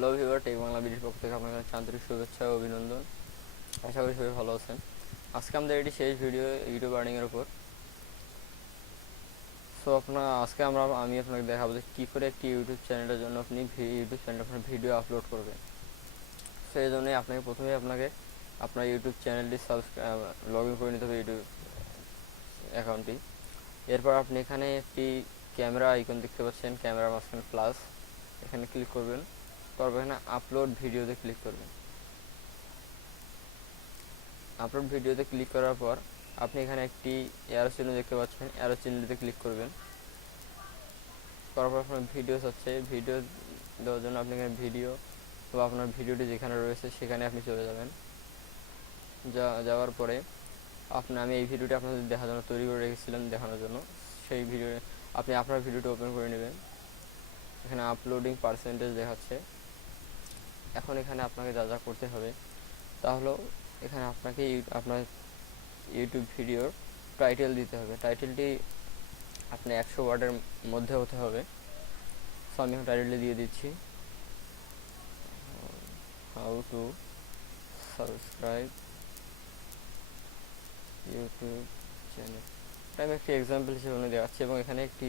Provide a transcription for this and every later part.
Hello viewer, take Bangla ভিডিওর পক্ষ থেকে আপনাদের আন্তরিক শুভেচ্ছা ও অভিনন্দন। আশা করি সবাই ভালো আছেন। আজকে আমাদের এটি শেষ ভিডিও ইউটিউব আর্নিংয়ের উপর। সো আজকে আমি আপনাকে দেখাবো যে কী করে একটি ইউটিউব চ্যানেলের জন্য আপনি ইউটিউব চ্যানেলে আপনার ভিডিও আপলোড করবেন। সো এই জন্যই আপনাকে আপনার ইউটিউব চ্যানেলটি লগ ইন করে নিতে হবে, ইউটিউব অ্যাকাউন্টটি। এরপর আপনি এখানে একটি ক্যামেরা আইকন দেখতে পাচ্ছেন, ক্যামেরা মাঝখানে প্লাস, এখানে ক্লিক করবেন। তারপর এখানে আপলোড ভিডিওতে ক্লিক করবেন। আপলোড ভিডিওতে ক্লিক করার পর আপনি এখানে একটি অ্যারো চিহ্ন দেখতে পাচ্ছেন, অ্যারো চিহ্নটিতে ক্লিক করবেন। তারপর আপনার ভিডিও চাচ্ছে, ভিডিও দেওয়ার জন্য আপনি এখানে ভিডিও বা আপনার ভিডিওটি যেখানে রয়েছে সেখানে আপনি চলে যাবেন। যাওয়ার পরে আমি এই ভিডিওটি আপনাদের দেখার জন্য তৈরি করে রেখেছিলাম, দেখানোর জন্য। সেই ভিডিও আপনি আপনার ভিডিওটি ওপেন করে নেবেন। এখানে আপলোডিং পার্সেন্টেজ দেখাচ্ছে। এখন এখানে আপনাকে যা যা করতে হবে তা হলো, এখানে আপনাকে আপনার ইউটিউব ভিডিওর টাইটেল দিতে হবে। টাইটেলটি আপনি 100 ওয়ার্ডের মধ্যে হতে হবে। সো আমি এখন টাইটেলটি দিয়ে দিচ্ছি, how to subscribe YouTube channel. আমি একটি এক্সাম্পল হিসেবে দেখাচ্ছি এবং এখানে একটি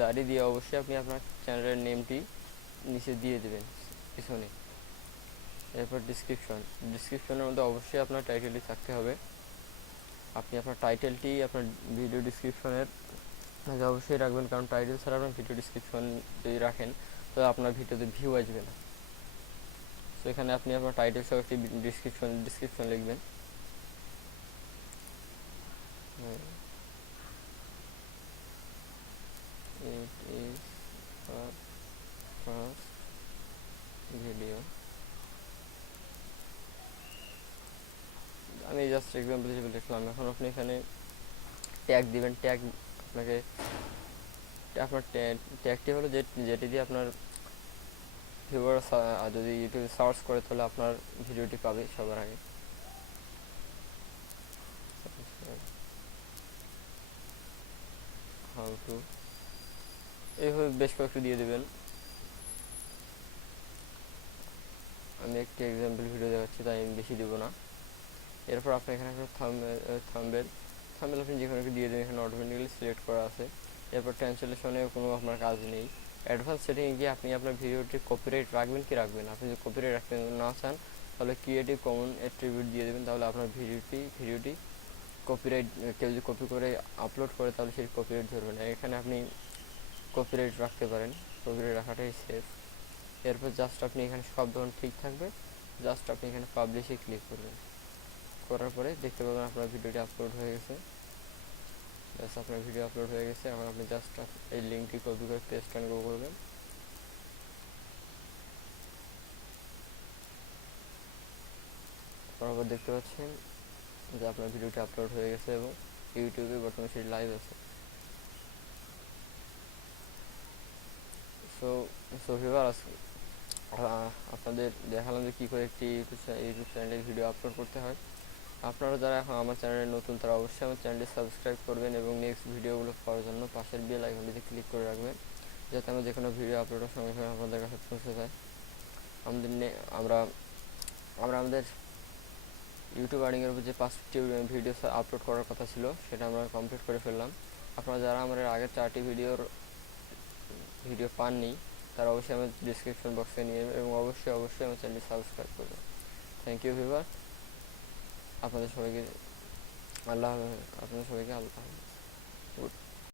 দাড়ি দিয়ে অবশ্যই আপনি আপনার চ্যানেলের নেমটি নিচে দিয়ে দেবেন পিছনে। এরপর ডিসক্রিপশনের মধ্যে অবশ্যই আপনার টাইটেলটি থাকতে হবে। আপনি আপনার টাইটেলটি আপনার ভিডিও ডিসক্রিপশনের মধ্যে অবশ্যই রাখবেন, কারণ টাইটেল ছাড়া আপনার ভিডিও ডিসক্রিপশন যদি রাখেন তো আপনার ভিডিওতে ভিউ আসবে না। তো এখানে আপনি আপনার টাইটেল সহ একটি ডিসক্রিপশন লিখবেন। It is a first video. আমি জাস্ট এক্সাম্পল হিসেবে লিখলাম। এখন আপনি এখানে ট্যাগ দিবেন। আপনার ট্যাগটি হলো যেটি দিয়ে আপনার ভিউয়ার যদি ইউটিউবে সার্চ করে তাহলে আপনার ভিডিওটি পাবে সবার আগে। হাউ টু, এইভাবে বেশ কয়েকটি দিয়ে দেবেন। আমি একটি এক্সাম্পল ভিডিও দেখাচ্ছি, তাই আমি বেশি দেবো না। এরপর আপনি এখানে একটা থাম্বনেল আপনি যে কোনো একটি দিয়ে দেবেন। এখানে অটোমেটিক্যালি সিলেক্ট করা আছে। এরপর ট্রান্সলেশনে কোনো আপনার কাজ নেই। অ্যাডভান্স সেটিংয়ে গিয়ে আপনি আপনার ভিডিওটি কপিরাইট রাখবেন কি রাখবেন। আপনি যদি কপিরাইট রাখতে না চান তাহলে ক্রিয়েটিভ কমন অ্যাট্রিবিউট দিয়ে দেবেন। তাহলে আপনার ভিডিওটি কপিরাইট, কেউ যদি কপি করে আপলোড করে তাহলে সেই কপিরাইট ধরবে না। এখানে আপনি কপিরাইট রাখতে পারেন, কপিরাইট রাখাটাই সেফ। এরপর জাস্ট আপনি এখানে সব ধরুন ঠিক থাকবে, জাস্ট আপনি এখানে পাবলিশে ক্লিক করবেন। করার পরে দেখতে পাবেন আপনার ভিডিওটি আপলোড হয়ে গেছে। ব্যাস, আপনার ভিডিও আপলোড হয়ে গেছে। এখন আপনি জাস্ট এই লিঙ্কটি কপি করে পেস্ট অ্যান্ড গো করবেন। তারপর দেখতে পাচ্ছেন যে আপনার ভিডিওটি আপলোড হয়ে গেছে এবং ইউটিউবে বর্তমানে সেটি লাইভ আছে। সো ভিউয়ার, আপনাদের দেখালাম যে কী করে একটি ইউটিউব চ্যানেলে ভিডিও আপলোড করতে হয়। আপনারা যারা এখন আমার চ্যানেলে নতুন তারা অবশ্যই আমার চ্যানেলটি সাবস্ক্রাইব করবেন এবং নেক্সট ভিডিওগুলো পাওয়ার জন্য পাশের বেল আইকনটিতে ক্লিক করে রাখবেন, যাতে আমরা যে কোনো ভিডিও আপলোডের সঙ্গে সঙ্গে আপনাদের কাছে পৌঁছে যায়। আমরা আমাদের ইউটিউব আর্নিংয়ের উপর যে 5টি ভিডিও আপলোড করার কথা ছিল সেটা আমরা কমপ্লিট করে ফেললাম। আপনারা যারা আমাদের আগের 4টি ভিডিও পাননি তারা অবশ্যই আমার ডিসক্রিপশন বক্সে নিয়ে নেবেন এবং অবশ্যই আমার চ্যানেলটি সাবস্ক্রাইব করবেন। থ্যাংক ইউ ভিউয়ার, আপনাদের সবাইকে আল্লাহ হাফেজ।